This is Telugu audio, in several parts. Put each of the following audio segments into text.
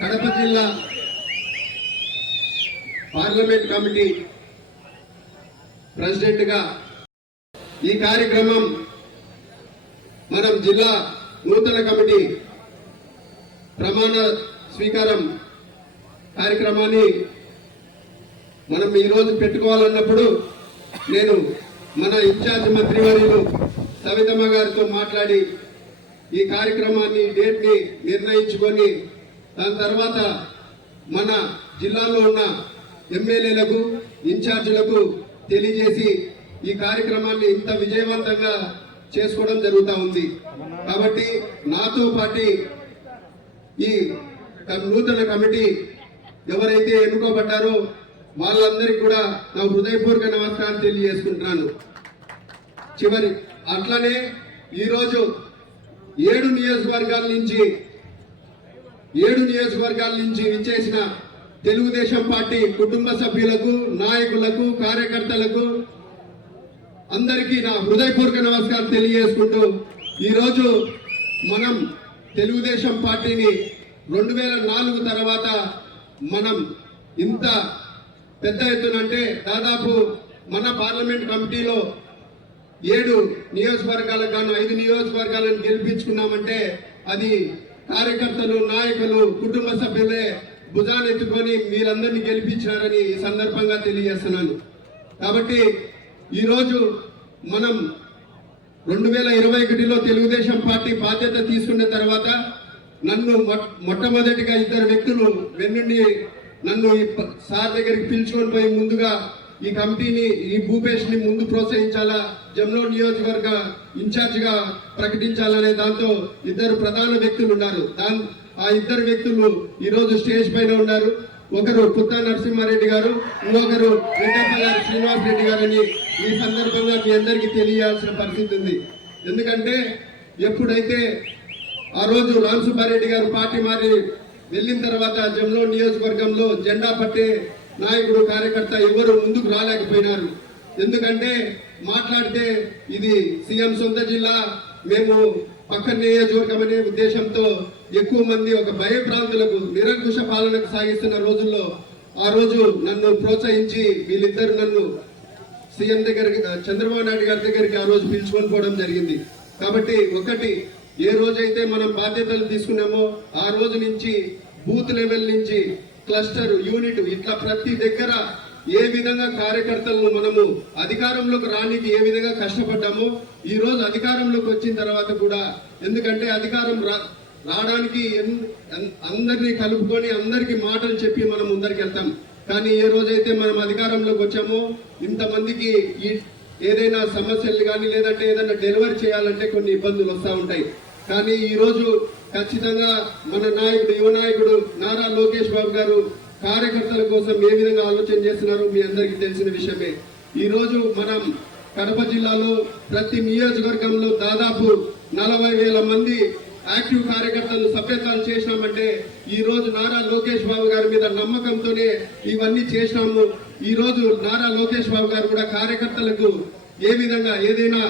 కడప జిల్లా పార్లమెంట్ కమిటీ ప్రెసిడెంట్గా ఈ కార్యక్రమం మనం జిల్లా నూతన కమిటీ ప్రమాణ స్వీకారం కార్యక్రమాన్ని మనం ఈరోజు పెట్టుకోవాలన్నప్పుడు నేను మన ఇన్ఛార్జ్ మంత్రివర్యులు సవితమ్మ గారితో మాట్లాడి ఈ కార్యక్రమాన్ని డేట్ని నిర్ణయించుకొని దాని తర్వాత మన జిల్లాలో ఉన్న ఎమ్మెల్యేలకు ఇన్ఛార్జీలకు తెలియజేసి ఈ కార్యక్రమాన్ని ఇంత విజయవంతంగా చేసుకోవడం జరుగుతూ ఉంది. కాబట్టి నాతో పాటు ఈ నూతన కమిటీ ఎవరైతే ఎన్నుకోబడ్డారో వాళ్ళందరికీ కూడా నా హృదయపూర్వక నమస్కారం తెలియజేసుకుంటున్నాను. చివరి అట్లనే ఈరోజు ఏడు నియోజకవర్గాల నుంచి ఏడు నియోజకవర్గాల నుంచి విచ్చేసిన తెలుగుదేశం పార్టీ కుటుంబ సభ్యులకు నాయకులకు కార్యకర్తలకు అందరికీ నా హృదయపూర్వక నమస్కారం తెలియజేసుకుంటూ ఈరోజు మనం తెలుగుదేశం పార్టీని రెండు వేల నాలుగు తర్వాత మనం ఇంత పెద్ద ఎత్తున అంటే దాదాపు మన పార్లమెంట్ కమిటీలో ఏడు నియోజకవర్గాలకు గాను ఐదు నియోజకవర్గాలను గెలిపించుకున్నామంటే అది కార్యకర్తలు నాయకులు కుటుంబ సభ్యులే భుజాన్ని ఎత్తుకొని మీరందరినీ గెలిపించినారని ఈ సందర్భంగా తెలియజేస్తున్నాను. కాబట్టి ఈరోజు మనం రెండు వేల ఇరవై ఒకటిలో తెలుగుదేశం పార్టీ బాధ్యత తీసుకున్న తర్వాత నన్ను మొ- మొట్టమొదటిగా ఇద్దరు వ్యక్తులు వెన్నుండి నన్ను ఈ సార్ దగ్గరికి పిలుచుకొని పోయి ముందుగా ఈ కమిటీని ఈ భూపేష్ని ముందు ప్రోత్సహించాలా జమ్లో నియోజకవర్గ ఇన్ఛార్జ్గా ప్రకటించాలనే దాంతో ఇద్దరు ప్రధాన వ్యక్తులు ఉన్నారు. దాని ఆ ఇద్దరు వ్యక్తులు ఈ రోజు స్టేజ్ పైన ఉన్నారు. ఒకరు పుత్త నరసింహారెడ్డి గారు ఇంకొకరు రెడ్డప్పగారు శ్రీనివాస్ రెడ్డి గారని ఈ సందర్భంగా మీ అందరికీ తెలియాల్సిన పరిస్థితి ఉంది. ఎందుకంటే ఎప్పుడైతే ఆ రోజు రామ్ సుబ్బారెడ్డి గారు పార్టీ మారి వెళ్ళిన తర్వాత జమ్లో నియోజకవర్గంలో జెండా పట్టే నాయకుడు కార్యకర్త ఎవరు ముందుకు రాలేకపోయినారు. ఎందుకంటే మాట్లాడితే ఇది సీఎం సొంత జిల్లా మేము పక్క నియోజకవర్గం అనే ఉద్దేశంతో ఎక్కువ మంది ఒక భయభ్రాంతులకు నిరంకుశ పాలనకు సాగిస్తున్న రోజుల్లో ఆ రోజు నన్ను ప్రోత్సహించి వీళ్ళిద్దరు నన్ను సీఎం దగ్గరికి చంద్రబాబు నాయుడు గారి దగ్గరికి ఆ రోజు పిలుచుకొని పోవడం జరిగింది. కాబట్టి ఒకటి ఏ రోజైతే మనం బాధ్యతలు తీసుకున్నామో ఆ రోజు నుంచి బూత్ లెవెల్ నుంచి క్లస్టర్ యూనిట్ ఇట్లా ప్రతి దగ్గర ఏ విధంగా కార్యకర్తలను మనము అధికారంలోకి రానికి ఏ విధంగా కష్టపడ్డామో ఈ రోజు అధికారంలోకి వచ్చిన తర్వాత కూడా ఎందుకంటే అధికారం రా రావడానికి ఎన్- అందరినీ కలుపుకొని అందరికి మాటలు చెప్పి మనం ముందరికి వెళ్తాం. కానీ ఏ రోజైతే మనం అధికారంలోకి వచ్చామో ఇంతమందికి ఈ ఏదైనా సమస్యలు కానీ లేదంటే ఏదైనా డెలివరీ చేయాలంటే కొన్ని ఇబ్బందులు వస్తూ ఉంటాయి. కానీ ఈరోజు ఖచ్చితంగా మన నాయకుడు యువ నాయకుడు నారా లోకేష్ బాబు గారు కార్యకర్తల కోసం ఏ విధంగా ఆలోచన చేస్తున్నారో మీ అందరికీ తెలిసిన విషయమే. ఈరోజు మనం కడప జిల్లాలో ప్రతి నియోజకవర్గంలో దాదాపు నలభై వేల మంది యాక్టివ్ కార్యకర్తలు సభ్యత్వాలు చేసినామంటే ఈ రోజు నారా లోకేష్ బాబు గారి మీద నమ్మకంతోనే ఇవన్నీ చేసినాము. ఈ రోజు నారా లోకేష్ బాబు గారు కూడా కార్యకర్తలకు ఏ విధంగా ఏదైనా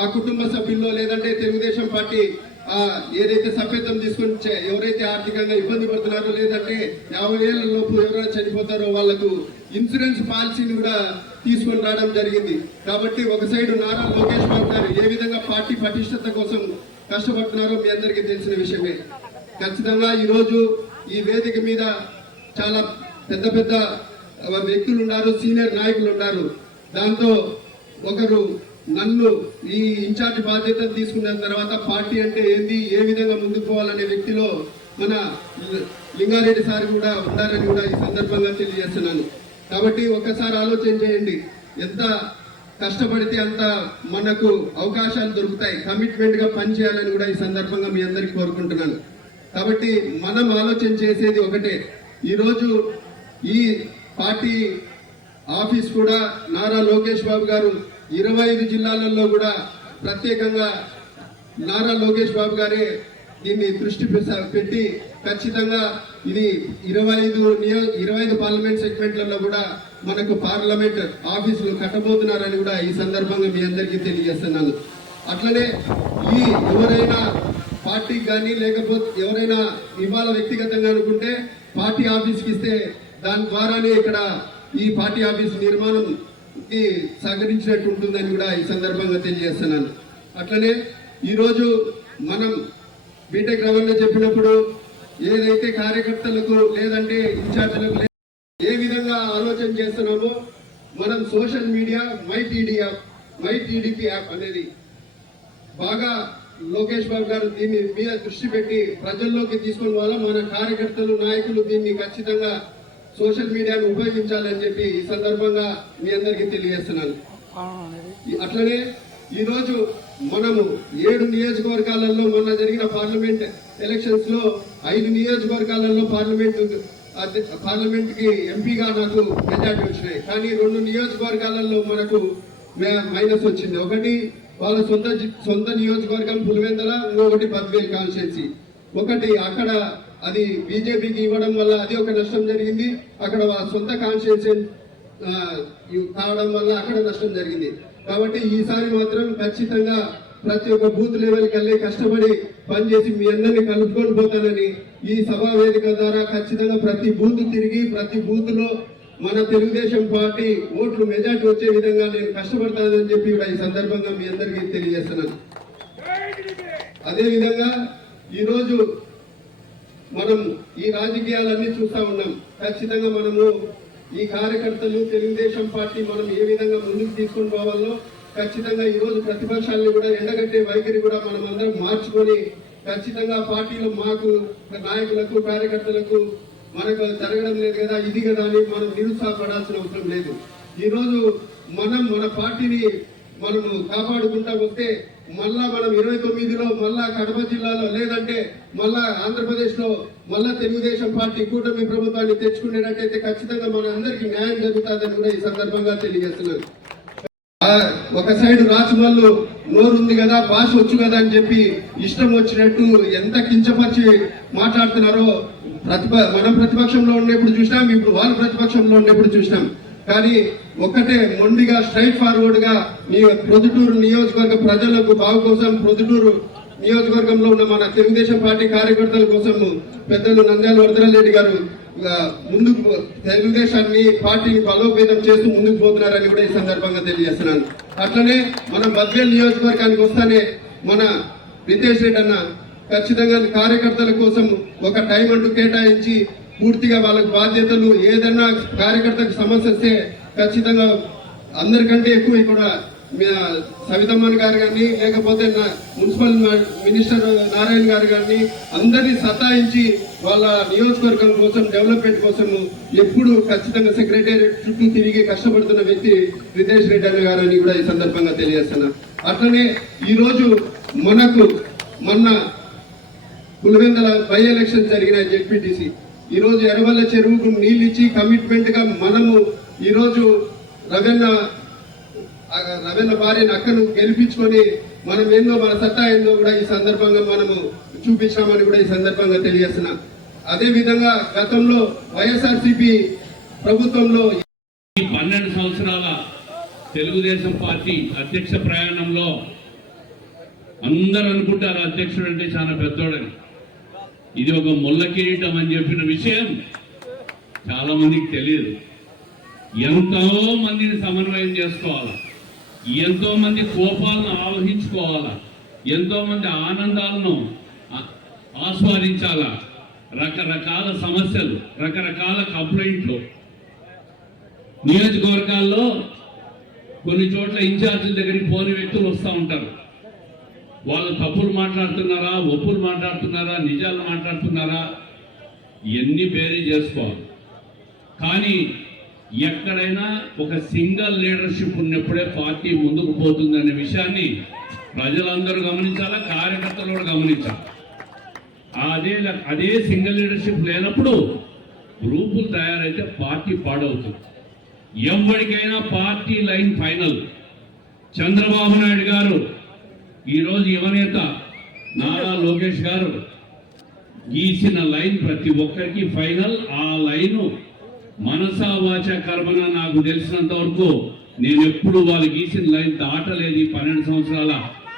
ఆ కుటుంబ సభ్యుల్లో లేదంటే తెలుగుదేశం పార్టీ ఏదైతే సభ్యత్వం తీసుకొని ఎవరైతే ఆర్థికంగా ఇబ్బంది పడుతున్నారో లేదంటే యాభై ఏళ్ళ లోపు ఎవరైనా చనిపోతారో వాళ్ళకు ఇన్సూరెన్స్ పాలసీని కూడా తీసుకొని రావడం జరిగింది. కాబట్టి ఒక సైడ్ నారా లోకేష్ బాబు గారు ఏ విధంగా పార్టీ పటిష్టత కోసం కష్టపడుతున్నారో మీ అందరికీ తెలిసిన విషయమే. ఖచ్చితంగా ఈరోజు ఈ వేదిక మీద చాలా పెద్ద పెద్ద వ్యక్తులు ఉన్నారు సీనియర్ నాయకులు ఉన్నారు. దాంతో ఒకరు నన్ను ఈ ఇన్ఛార్జ్ బాధ్యతలు తీసుకున్న తర్వాత పార్టీ అంటే ఏంది? ఏ విధంగా ముందుకు పోవాలనే వ్యక్తిలో మన లింగారెడ్డి సార్ కూడా ఉన్నారని కూడా ఈ సందర్భంగా తెలియజేస్తున్నాను. కాబట్టి ఒక్కసారి ఆలోచన చేయండి. ఎంత కష్టపడితే అంత మనకు అవకాశాలు దొరుకుతాయి. కమిట్మెంట్గా పనిచేయాలని కూడా ఈ సందర్భంగా మీ అందరికీ కోరుకుంటున్నాను. కాబట్టి మనం ఆలోచన చేసేది ఒకటే. ఈరోజు ఈ పార్టీ ఆఫీస్ కూడా నారా లోకేష్ బాబు గారు ఇరవై ఐదు జిల్లాలలో కూడా ప్రత్యేకంగా నారా లోకేష్ బాబు గారే దీన్ని దృష్టి పెట్టి ఖచ్చితంగా ఇది ఇరవై ఐదు నియో ఇరవై ఐదు పార్లమెంట్ సెగ్మెంట్లలో కూడా మనకు పార్లమెంట్ ఆఫీసులు కట్టబోతున్నారని కూడా ఈ సందర్భంగా మీ అందరికీ తెలియజేస్తున్నాను. అట్లనే ఈ ఎవరైనా పార్టీకి కానీ లేకపోతే ఎవరైనా ఇవాళ వ్యక్తిగతంగా అనుకుంటే పార్టీ ఆఫీస్కి ఇస్తే దాని ద్వారానే ఇక్కడ ఈ పార్టీ ఆఫీస్ నిర్మాణం సహకరించినట్టు ఉంటుందని కూడా ఈ సందర్భంగా తెలియజేస్తున్నాను. అట్లనే ఈరోజు మనం బీటెక్ రవణ చెప్పినప్పుడు ఏదైతే కార్యకర్తలకు లేదంటే ఇన్ఛార్జీలకు ఏ విధంగా ఆలోచన చేస్తున్నామో మనం social media my TD app my TDP app అనేది బాగా లోకేష్ బాబు గారు దీన్ని మీద దృష్టి పెట్టి ప్రజల్లోకి తీసుకుని వల్ల మన కార్యకర్తలు నాయకులు దీన్ని ఖచ్చితంగా సోషల్ మీడియాను ఉపయోగించాలని చెప్పి ఈ సందర్భంగా మీ అందరికీ తెలియజేస్తున్నాను. అట్లనే ఈరోజు మనము ఏడు నియోజకవర్గాలలో మొన్న జరిగిన పార్లమెంట్ ఎలక్షన్స్లో ఐదు నియోజకవర్గాలలో పార్లమెంట్ పార్లమెంట్కి ఎంపీగా నాకు మెజార్టీ వచ్చినాయి. కానీ రెండు నియోజకవర్గాలలో మనకు మైనస్ వచ్చింది. ఒకటి వాళ్ళ సొంత సొంత నియోజకవర్గం పులివెందల ఇంకొకటి బద్వేల్ కాన్స్టిట్యున్సీ. ఒకటి అక్కడ అది బీజేపీకి ఇవ్వడం వల్ల అది ఒక నష్టం జరిగింది. అక్కడ సొంత ఇవి కావడం వల్ల అక్కడ నష్టం జరిగింది. కాబట్టి ఈసారి మాత్రం ఖచ్చితంగా ప్రతి ఒక్క బూత్ లెవెల్కి వెళ్ళి కష్టపడి పనిచేసి మీ అందరినీ కలుపుకొని పోతానని ఈ సభా వేదిక ద్వారా ఖచ్చితంగా ప్రతి బూత్ తిరిగి ప్రతి బూత్లో మన తెలుగుదేశం పార్టీ ఓట్లు మెజార్టీ వచ్చే విధంగా నేను కష్టపడతానని చెప్పి ఈ సందర్భంగా మీ అందరికీ తెలియజేస్తున్నాను. అదే విధంగా ఈరోజు మనం ఈ రాజకీయాలన్నీ చూస్తా ఉన్నాం. ఖచ్చితంగా మనము ఈ కార్యకర్తలు తెలుగుదేశం పార్టీ మనం ఏ విధంగా ముందుకు తీసుకొని పోవాలో ఖచ్చితంగా ఈరోజు ప్రతిపక్షాలను కూడా ఎండగట్టే వైఖరి కూడా మనం అందరం మార్చుకొని ఖచ్చితంగా పార్టీలో మాకు నాయకులకు కార్యకర్తలకు మనకు జరగడం లేదు కదా ఇది కదా అని మనం నిరుత్సాహపడాల్సిన అవసరం లేదు. ఈరోజు మనం మన పార్టీని మనము కాపాడుకుంటా వస్తే మళ్ళా మనం ఇరవై తొమ్మిదిలో మళ్ళా కడప జిల్లాలో లేదంటే మళ్ళా ఆంధ్రప్రదేశ్లో మళ్ళా తెలుగుదేశం పార్టీ కూటమి ప్రభుత్వాన్ని తెచ్చుకునేటట్టయితే ఖచ్చితంగా మన అందరికీ న్యాయం జరుగుతుందని కూడా ఈ సందర్భంగా తెలియజేస్తున్నాను. ఆ, ఒక సైడ్ రాచమల్లు నోరుంది కదా భాష వచ్చు కదా అని చెప్పి ఇష్టం వచ్చినట్టు ఎంత కించపరిచి మాట్లాడుతున్నారో ప్రతిప మనం ప్రతిపక్షంలో ఉన్నప్పుడు చూసినాం ఇప్పుడు వాళ్ళు ప్రతిపక్షంలో ఉన్నప్పుడు చూసినాం. కానీ ఒక్కటే మొండిగా స్ట్రైట్ ఫార్వర్డ్గా నీ ప్రొద్దుటూరు నియోజకవర్గ ప్రజలకు బాగు కోసం ప్రొద్దుటూరు నియోజకవర్గంలో ఉన్న మన తెలుగుదేశం పార్టీ కార్యకర్తల కోసం పెద్దలు నంద్యాల వరదరారెడ్డి గారు ముందుకు తెలుగుదేశాన్ని పార్టీని బలోపేతం చేస్తూ ముందుకు పోతున్నారని కూడా ఈ సందర్భంగా తెలియజేస్తున్నాను. అట్లనే మన బద్వేల్ నియోజకవర్గానికి వస్తానే మన రితేష్ రెడ్డి అన్న ఖచ్చితంగా కార్యకర్తల కోసం ఒక టైం అంటూ కేటాయించి పూర్తిగా వాళ్ళకి బాధ్యతలు ఏదైనా కార్యకర్తకు సమస్య వస్తే ఖచ్చితంగా అందరికంటే ఎక్కువ ఇక్కడ సవితమ్మన్ గారు కానీ లేకపోతే నా మున్సిపల్ మినిస్టర్ నారాయణ గారు కానీ అందరినీ సతాయించి వాళ్ళ నియోజకవర్గం కోసం డెవలప్మెంట్ కోసం ఎప్పుడు ఖచ్చితంగా సెక్రటేరియట్ చుట్టూ తిరిగి కష్టపడుతున్న వ్యక్తి రితేష్ రెడ్డి అన్న గారు అని కూడా ఈ సందర్భంగా తెలియజేస్తున్నా. అట్లనే ఈరోజు మనకు మొన్న పులివెందల బై ఎలక్షన్ జరిగిన జెడ్పీటీసీ ఈరోజు ఎర్రవల్ల చెరువుకు నీళ్ళు ఇచ్చి కమిట్మెంట్గా మనము ఈ రోజు రవెన్న రవెన్న భార్యను అక్కను గెలిపించుకొని మనం ఏందో మన సత్తా ఏందో కూడా ఈ సందర్భంగా మనము చూపించామని కూడా ఈ సందర్భంగా తెలియజేస్తున్నా. అదే విధంగా గతంలో వైఎస్ఆర్సీపీ ప్రభుత్వంలో ఈ పన్నెండు సంవత్సరాల తెలుగుదేశం పార్టీ అధ్యక్ష ప్రయాణంలో అందరూ అనుకుంటారు అధ్యక్షుడు అంటే చాలా పెద్దోడని. ఇది ఒక ముళ్ళ కిరీటం అని చెప్పిన విషయం చాలా మందికి తెలియదు. ఎంతో మందిని సమన్వయం చేసుకోవాలా? ఎంతో మంది కోపాలను ఆవహించుకోవాలా? ఎంతో మంది ఆనందాలను ఆస్వాదించాలా? రకరకాల సమస్యలు రకరకాల కంప్లైంట్లు. నియోజకవర్గాల్లో కొన్ని చోట్ల ఇన్ఛార్జీల దగ్గరికి పోని వ్యక్తులు వస్తూ ఉంటారు. వాళ్ళు తప్పులు మాట్లాడుతున్నారా ఒప్పులు మాట్లాడుతున్నారా నిజాలు మాట్లాడుతున్నారా? ఇవన్నీ బేరీ చేసుకోవాలి. కానీ ఎక్కడైనా ఒక సింగల్ లీడర్షిప్ ఉన్నప్పుడే పార్టీ ముందుకు పోతుందనే విషయాన్ని ప్రజలందరూ గమనించాలా కార్యకర్తలు కూడా గమనించాలి? అదే అదే సింగిల్ లీడర్షిప్ లేనప్పుడు గ్రూపులు తయారైతే పార్టీ పాడవుతుంది. ఎవరికైనా party line final. Chandrababu Naidu గారు ఈరోజు యువనేత నారా లోకేష్ గారు గీసిన లైన్ ప్రతి ఒక్కరికి ఫైనల్. ఆ లైను మనసా వాచ కర్మన నాకు తెలిసినంత వరకు నేను ఎప్పుడు వాళ్ళు గీసిన లైన్ దాటలేదు ఈ పన్నెండు సంవత్సరాల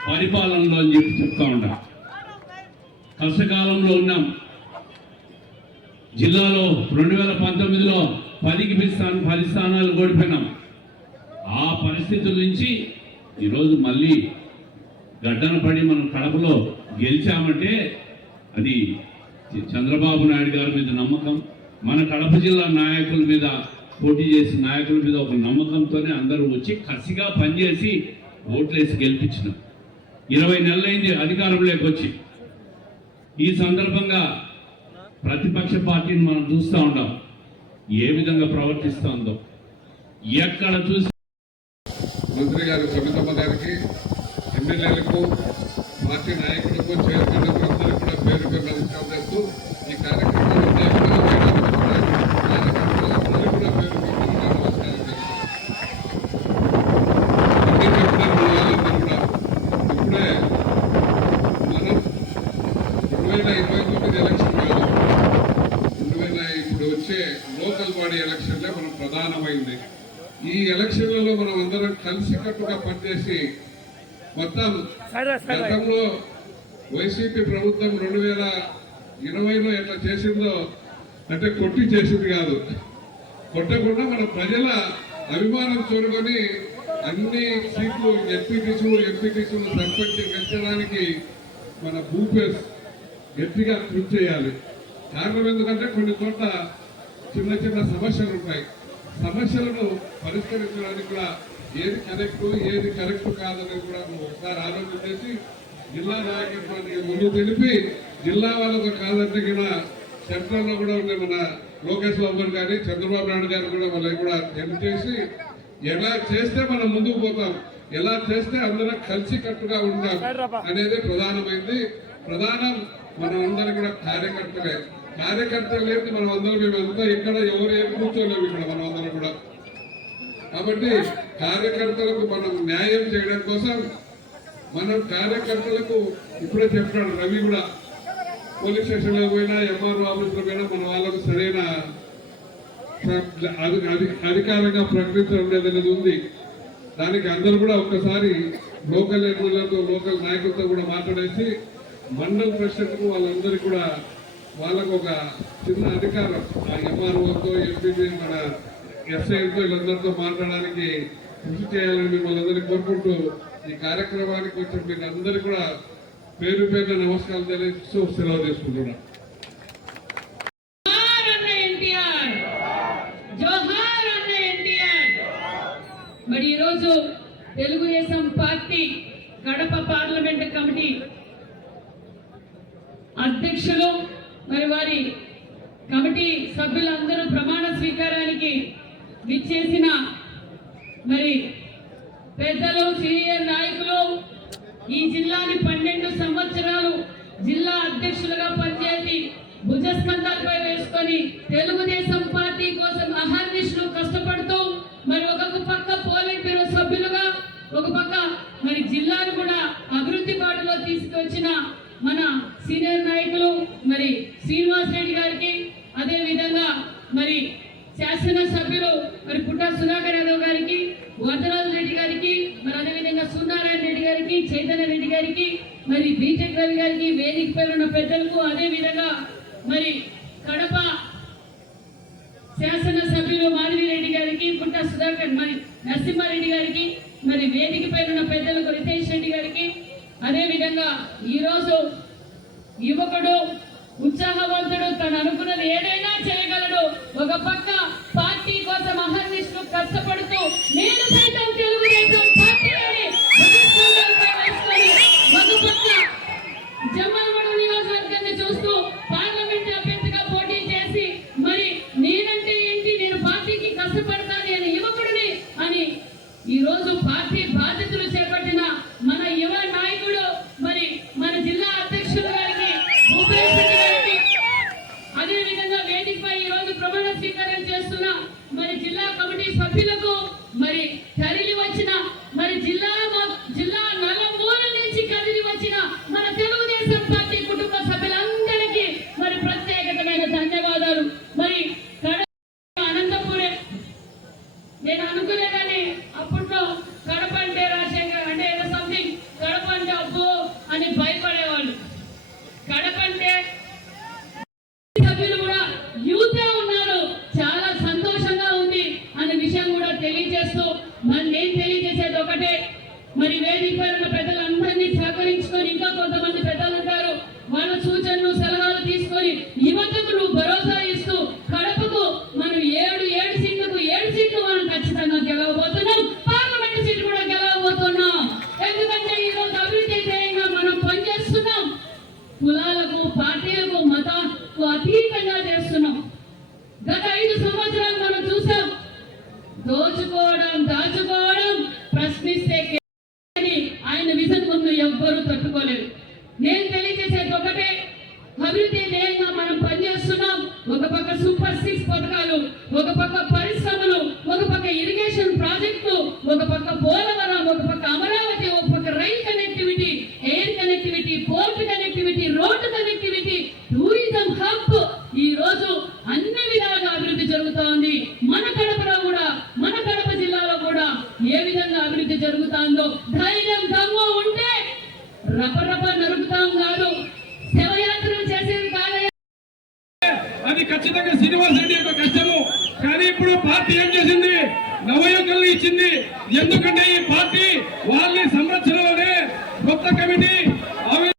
పరిపాలనలో అని చెప్పి చెప్తా ఉంటా. కష్టకాలంలో ఉన్నాం. జిల్లాలో రెండు వేల పంతొమ్మిదిలో పదికి పది స్థానం పది స్థానాలు ఓడిపోయినాం ఆ పరిస్థితుల నుంచి ఈరోజు మళ్ళీ గడ్డన పడి మనం కడపలో గెలిచామంటే అది చంద్రబాబు నాయుడు గారి మీద నమ్మకం మన కడప జిల్లా నాయకుల మీద పోటీ చేసిన నాయకుల మీద ఒక నమ్మకంతోనే అందరూ వచ్చి కసిగా పనిచేసి ఓట్లేసి గెలిపించినాం. ఇరవై నెలలైంది అధికారంలోకి వచ్చి. ఈ సందర్భంగా ప్రతిపక్ష పార్టీని మనం చూస్తూ ఉంటాం ఏ విధంగా ప్రవర్తిస్తుందో ఎక్కడ చూసి మంత్రి గారు సమితమ్మ గారికి ఎమ్మెల్యేలకు పార్టీ నాయకులకు చైర్మన్లకు అందరూ కూడా పేరు పేరు నమస్కారం చేస్తూ ఈ కార్యక్రమాన్ని చేయడానికి కూడా కూడా పేరు పేరు నమస్కారం చెప్పిన వాళ్ళందరూ కూడా ఇప్పుడే మనం రెండు వేల ఇరవై తొమ్మిది ఎలక్షన్ కాదు రెండు వేల ఇప్పుడు వచ్చే లోకల్ బాడీ ఎలక్షన్లే మనం ప్రధానమైంది. ఈ ఎలక్షన్లలో మనం అందరం కలిసికట్టుగా పనిచేసి మొత్తం గతంలో వైసీపీ ప్రభుత్వం రెండు వేల ఇరవైలో ఎట్లా చేసిందో అంటే కొట్టి చేసింది కాదు. కొట్టకుండా మన ప్రజల అభిమానం చూరుకొని అన్ని సీట్లు ఎంపీటీసీలు ఎంపీటీసీలు సర్పంచ్ గెలిచడానికి మన భూపేస్ గట్టిగా కృషి చేయాలి. కారణం ఎందుకంటే కొన్ని చోట్ల చిన్న చిన్న సమస్యలు ఉంటాయి. సమస్యలను పరిష్కరించడానికి కూడా ఏది కరెక్ట్ ఏది కరెక్ట్ కాదని కూడా ఒకసారి ఆలోచన చేసి జిల్లా నాయకత్వానికి ముందు తెలిపి జిల్లా వాళ్ళతో కాదంటే కూడా సెంట్రల్లో కూడా ఉండే మన లోకేష్ బాబు గారి కానీ చంద్రబాబు నాయుడు గారు కూడా వాళ్ళకి కూడా హెల్ప్ చేసి ఎలా చేస్తే మనం ముందుకు పోతాం ఎలా చేస్తే అందరం కలిసి కట్టుగా ఉంటాం అనేది ప్రధానమైంది. ప్రధానం మనం అందరం కూడా కార్యకర్తలే. కార్యకర్తలు లేదు మనం అందరం మేమంతా ఇక్కడ ఎవరు ఏం కూర్చోలేము ఇక్కడ మనం అందరం కూడా. కాబట్టి కార్యకర్తలకు మనం న్యాయం చేయడం కోసం మనం కార్యకర్తలకు ఇప్పుడే చెప్పాడు రవి కూడా. పోలీస్ స్టేషన్లో పోయినా ఎంఆర్ఓ ఆఫీసులో పోయినా మన వాళ్ళకు సరైన అధికారంగా ప్రకటించడం లేదనేది ఉంది. దానికి అందరూ కూడా ఒక్కసారి లోకల్ ఎమ్మెల్యేలతో లోకల్ నాయకులతో కూడా మాట్లాడేసి మండల్ ప్రెసిడెంట్ వాళ్ళందరికీ కూడా వాళ్ళకు ఒక చిన్న అధికారం. ఆ ఎంఆర్ఓతో ఎంపీ మన ఎస్ఐలతో వీళ్ళందరితో మాట్లాడడానికి కృషి చేయాలని మిమ్మల్ని అందరికీ కోరుకుంటూ ఈ కార్యక్రమానికి వచ్చిన మీరు అందరికీ కూడా పేరు పేరు నమస్కారం తెలియజేస్తూ సెలవు తీసుకుంటున్నాను అన్న మరి ఈరోజు Telugu Desam party Kadapa parliament committee అధ్యక్షులు మరి వారి కమిటీ సభ్యులందరూ ప్రమాణ స్వీకారానికి విచ్చేసిన మరి పెద్దలు సీనియర్ నాయకులు ఈ జిల్లాని పన్నెండు సంవత్సరాలు జిల్లా అధ్యక్షులుగా పనిచేసి భుజస్కంధాలపై వేసుకొని తెలుగుదేశం పార్టీ కోసం అహర్నిశలు కష్టపడుతూ మరి ఒక పక్క పోలింగ్ బ్యూరో సభ్యులుగా ఒక పక్క మరి జిల్లా కూడా అభివృద్ధి బాటలో తీసుకొచ్చిన మన సీనియర్ నాయకులు మరి శ్రీనివాస్ రెడ్డి గారికి అదే విధంగా మరి శాసన సభ్యులు మరి పుట్ట సుధాకర్ యాదవ్ గారికి వరదరాజు రెడ్డి గారికి మరి అదేవిధంగా సూర్యనారాయణ రెడ్డి గారికి చైతన్య రెడ్డి గారికి మరి బీటెక్ రవి గారికి వేదిక ప్రజలకు అదే విధంగా మరి కడప శాసన సభ్యులు మాధవిరెడ్డి గారికి పుట్ట సుధాకర్ మరి నరసింహారెడ్డి గారికి మరి వేదిక పైన ఉన్న పెద్దలకు రితేష్ రెడ్డి గారికి అదే విధంగా ఈరోజు యువకుడు ఉత్సాహవంతుడు తను అనుకున్నది ఏదైనా చేయగలడు. ఒక పక్క పార్టీ కోసం అహర్నిశలు కష్టపడుతూ నేను సైతం తెలుగుదేశం నేను అనుకునే అప్పట్లో కడప అంటే రాజశేఖర్ అంటే ఏదో తెలియజేస్తూ మరి నేను తెలియజేసేది ఒకటే మరి వేదిక పైన ఉన్న పెద్దలందరినీ సహకరించుకొని ఇంకా కొంతమంది పెద్దలు ఉంటారు వాళ్ళ సూచనలు సలహాలు తీసుకొని యువతకు నువ్వు భరోసా ఇస్తూ కడపకు మనం ఏడు ఏడు సీట్లకు ఏడు సీట్లు మనం ఖచ్చితంగా గెలవబోతున్నాం పార్లమెంట్ సీట్ కూడా గెలవబోతున్నాం ఎందుకంటే ఈ రోజు అభివృద్ధి ధ్యేయంగా మనం పనిచేస్తున్నాం కులాలకు పార్టీలకు మతాలకు అతీతంగా చేస్తున్నాం గత ఐదు సంవత్సరాలు మనం చూసాం దోచుకోవడం దాచుకోవడం ప్రశ్నిస్తే కే- అని ఆయన విజన్ ముందు ఎవ్వరూ తట్టుకోలేరు నేను తెలియజేసేది ఒకటే అభివృద్ధి ధ్యేయంగా మనం పనిచేస్తున్నాం ఒక పక్క సూపర్ సిక్స్ పథకాలు ఒక పక్క పరిశ్రమలు ఒక పక్క ఇరిగేషన్ ప్రాజెక్టులు ఒక పక్క పోలవరం ఒక పక్క అమరావతి ఒక పక్క rail connectivity air connectivity port connectivity road connectivity tourism hub ఈ రోజు అన్ని విధాలుగా అభివృద్ధి జరుగుతోంది మన కడపలో కూడా మన కడప జిల్లాలో కూడా ఏ విధంగా అభివృద్ధి జరుగుతుందో ధైర్యం దమ్ము ఉంటే రపరప నరుకుతాం కాదు శవయాత్రలు చేసేది కాదయ్యా అది ఖచ్చితంగా శ్రీనివాస్ రెడ్డి యొక్క కష్టము కానీ ఇప్పుడు పార్టీ ఏం చేసింది నవయుగల్ని ఇచ్చింది ఎందుకంటే ఈ పార్టీ వాళ్ళని సంరక్షణలోనే కొత్త కమిటీ ఆవి-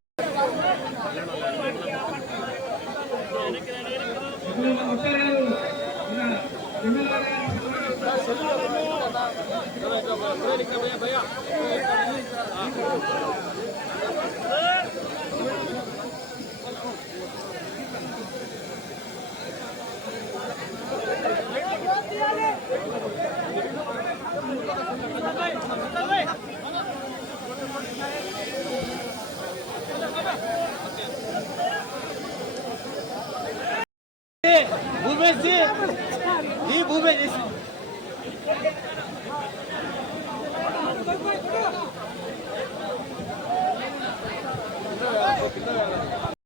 ఇప్పుడు వస్తారు भूमेश जी जी भूमेश जी कितना